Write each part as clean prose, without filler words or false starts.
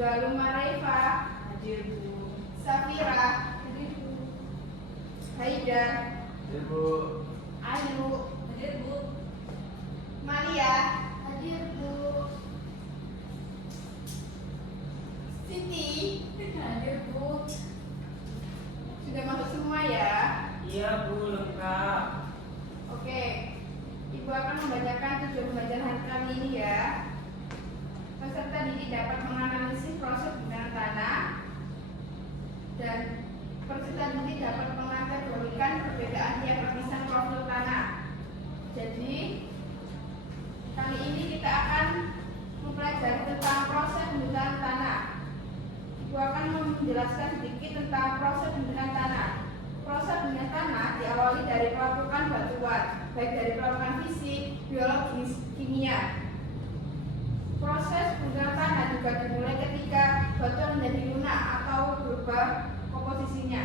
Galumareva, Hadir Bu. Safira, Hadir Bu. Haidar, Hadir Bu. Ayu, Hadir Bu. Malia, hadir Bu. Siti, Hadir Bu. sudah masuk semua ya? Iya Bu, lengkap. Oke, Ibu akan membacakan tujuan pembelajaran hari kali ini ya. Peserta didik dapat menganalisis proses penggunaan tanah dan peserta didik dapat mengategorikan perbedaan tiap lapisan profil tanah. Jadi kali ini kita akan mempelajari tentang proses pembentukan tanah. Ibu akan menjelaskan sedikit tentang proses pembentukan tanah. Proses pembentukan tanah diawali dari pelapukan batuan, baik dari pelapukan fisik, biologis, kimia. Proses pembentukan tanah juga dimulai ketika batuan menjadi lunak atau berubah komposisinya.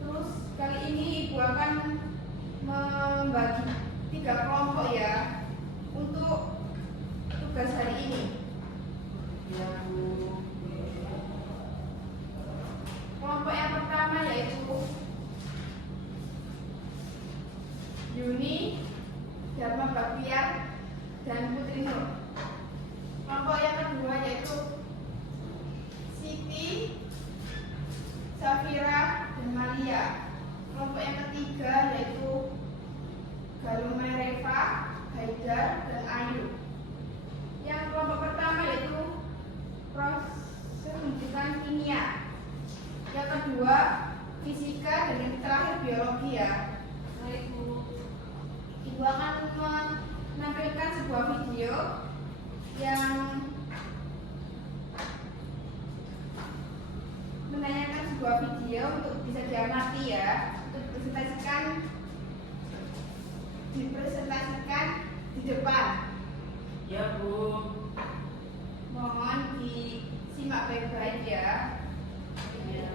Terus kali ini Ibu akan membagi 3 kelompok ya untuk tugas hari ini. Iya Bu. Kelompok yang pertama yaitu Yuni, Dharma Baktiar, dan Putri Nur. Kelompok yang kedua yaitu Siti, Safira, dan Malia. Kelompok yang ketiga yaitu Galumareva, Haidar, dan Ayu. Yang kelompok pertama yaitu proses pembentukan kimia. Yang kedua fisika, dan yang terakhir biologi ya. Baik Bu. Ibu akan menampilkan sebuah video yang menanyakan sebuah video untuk bisa diamati ya, untuk dipresentasikan di depan. Iya Bu. Mohon disimak baik-baik ya. Ya.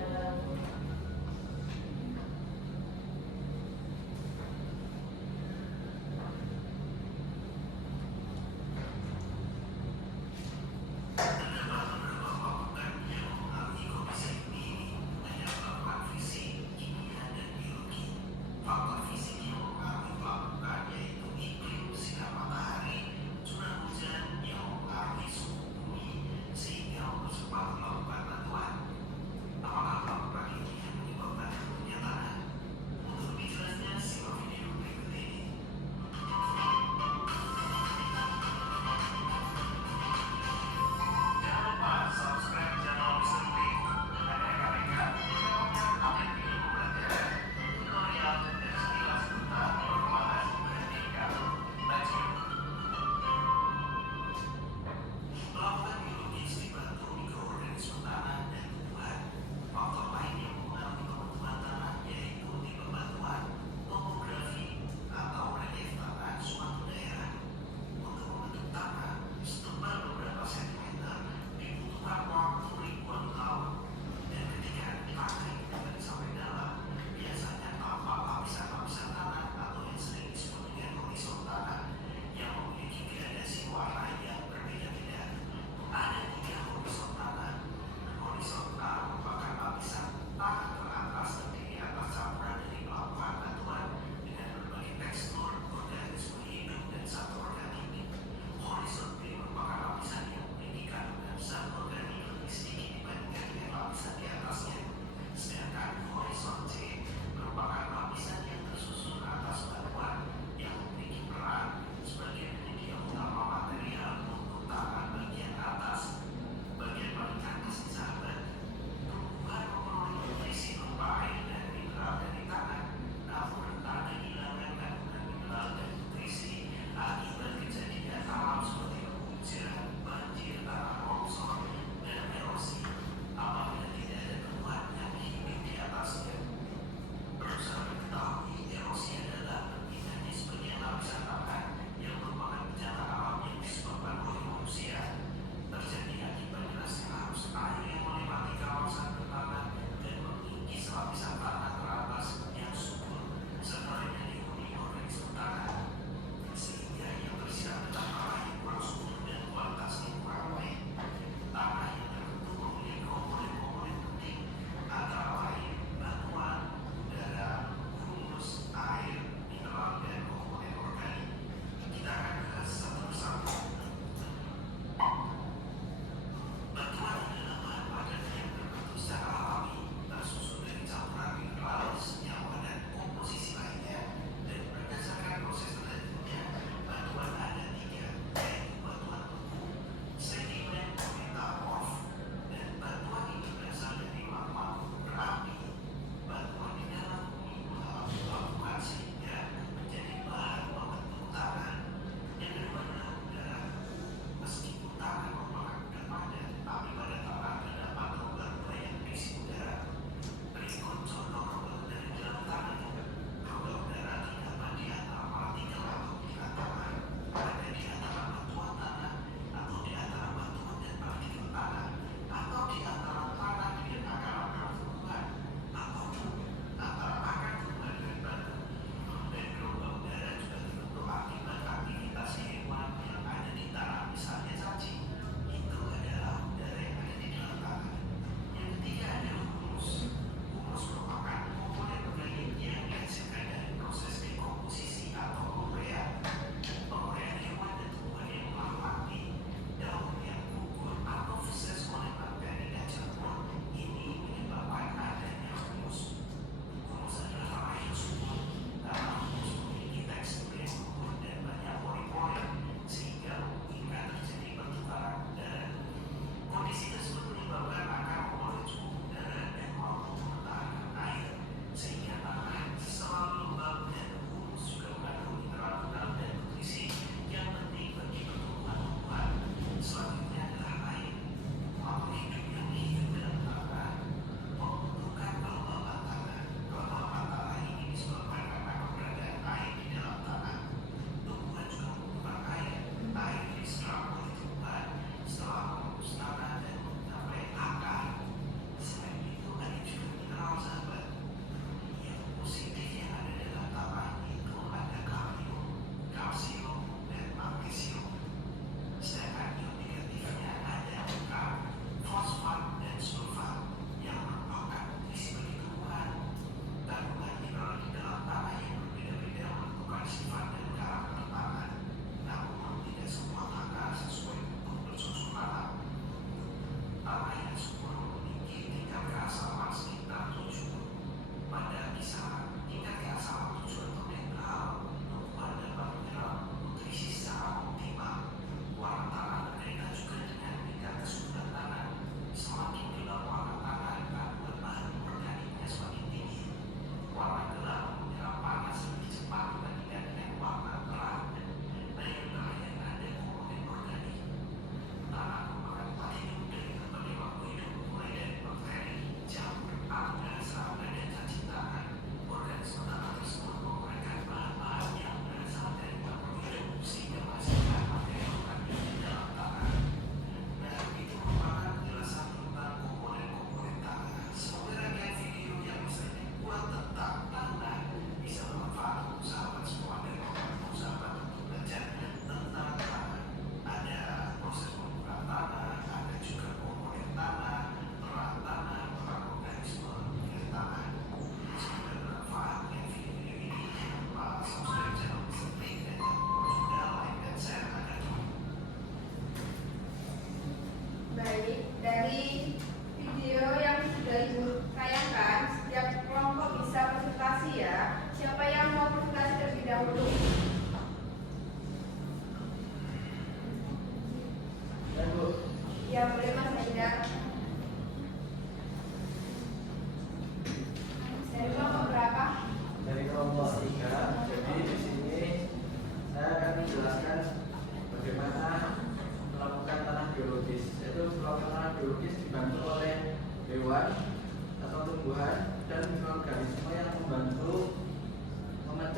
Apakah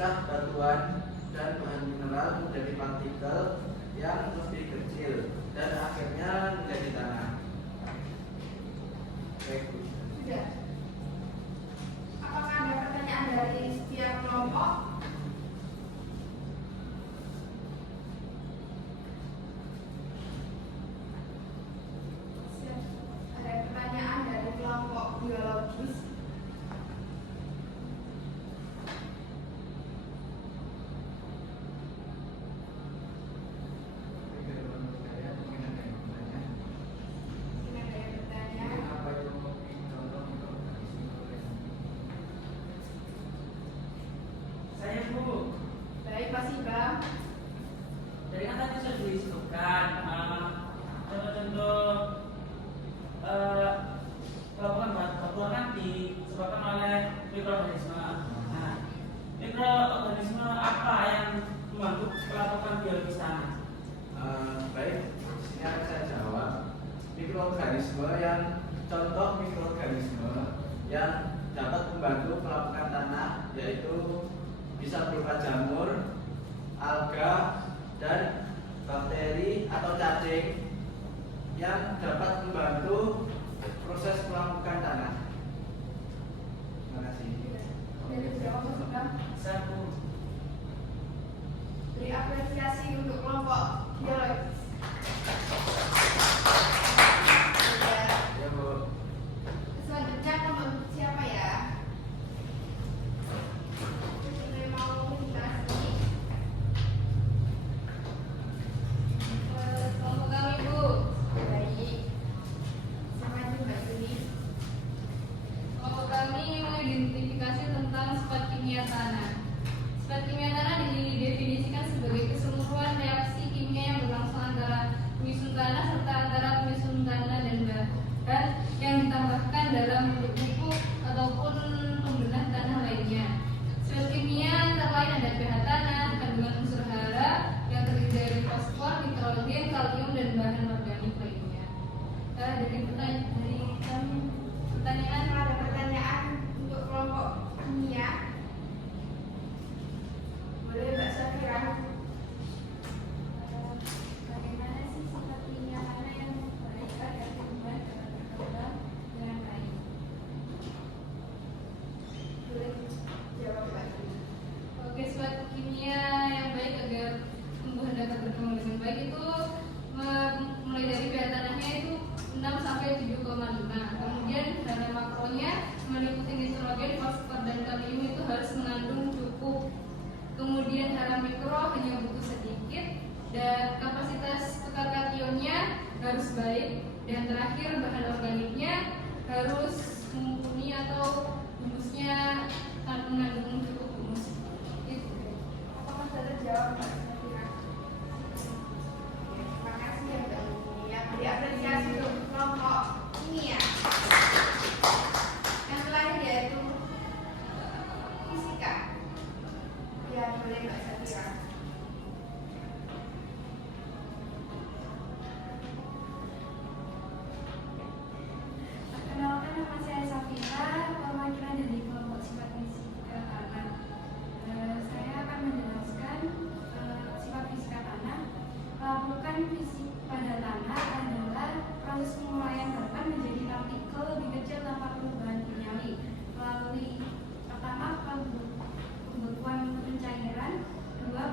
memecah batuan dan bahan mineral menjadi partikel yang lebih kecil dan akhirnya menjadi tanah. Baik, Bu. Sudah. Apakah ada pertanyaan dari setiap kelompok? Siap. Ada pertanyaan dari kelompok biologis? Mungkin ada yang bertanya. Saya Bu. Baik, Pak Sibam. Jadi kan tadi sudah disebutkan contoh-contoh batuan kan disebabkan oleh mikroorganisme. Nah, mikroorganisme apa yang membantu pelaporan biologis tanah? Baik, di sini akan saya jawab. Mikroorganisme yang contoh mikroorganisme yang dapat membantu pelapukan tanah yaitu bisa berupa jamur, alga, dan bakteri atau cacing yang dapat membantu proses pelapukan tanah. Terima kasih. Dari berapa Pak Sibam? Saya Bu. Beri apresiasi untuk kelompok biologis. Ya. Ya, Bu. Selanjutnya kelompok siapa ya? Ini mau dikasih. Kelompok kami Bu. Baik. Sama aja Mbak Yuni. Kelompok kami mengidentifikasi tentang sifat kimia tanah. Sifat kimia tanah didefinisikan sebagai keseluruhan reaksi kimia yang berlangsung antara penyusun tanah serta antara penyusun tanah dan bahan yang ditambahkan dalam bentuk pupuk ataupun pembenah tanah lainnya. Sifat kimia antara lain ada pH tanah, kandungan unsur hara yang terdiri dari fosfor, nitrogen, kalium, dan bahan organik lainnya. Dari pertanyaan Ada pertanyaan untuk kelompok kimia? Boleh Mbak Syafira? bagaimana sih sifat kimia tanah yang baik agar tumbuhan dapat berkembang dengan baik? Boleh jawab Mbak Yuni. Oke, sifat kimia yang baik agar tumbuhan dapat berkembang dengan baik itu mulai dari pH tanahnya itu 6 sampai 7,5. Kemudian hara makronya meliputi nitrogen, fosfor, dan kalium itu harus mengandung cukup. Kemudian hara mikro hanya butuh sedikit dan kapasitas tukar kationnya harus baik. Dan terakhir bahan organiknya harus mumpuni atau humusnya mengandung cukup humus. Itu. Apakah sudah terjawab Mbak Syafira? Terima kasih ya Mbak Yuni. Yang beri apresiasi untuk kelompok kimia. Yang terakhir yaitu fisika. Ya, boleh Mbak Syafira. Perkenalkan, nama saya Safira, perwakilan dari kelompok sifat fisika tanah. Saya akan menjelaskan sifat fisika tanah. Pelapukan fisik pada tanah adalah proses penguraian bahan menjadi partikel lebih kecil tanpa perubahan kimiawi melalui pertama pembukuan pencairan, kedua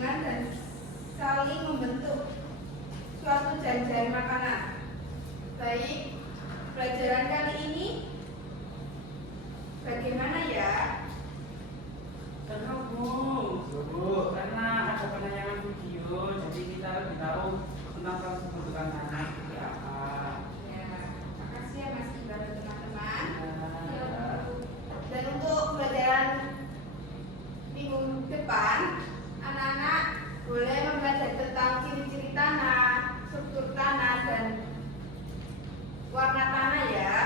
berhubungan dan saling membentuk suatu jajan makanan. Baik, pelajaran kali ini bagaimana ya? Seru Bu. Karena ada penayangan video, jadi kita lebih tahu tentang proses pembentukan tanah seperti apa. Ya, makasih ya Mas Iqbal dan teman-teman. Nah, Dan untuk pelajaran minggu depan, anak-anak boleh mempelajari tentang ciri-ciri tanah, struktur tanah, dan warna tanah ya.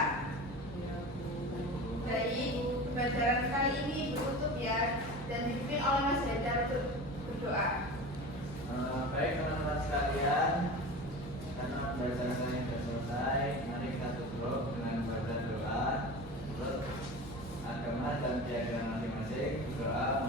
ya Bu. Baik, pembelajaran kali ini ditutup ya, dan dipimpin oleh Mas Haidar untuk berdoa. Baik teman-teman sekalian, karena pembelajaran kali ini sudah selesai, mari kita tutup dengan baca doa menurut agama dan keyakinan masing-masing. Doa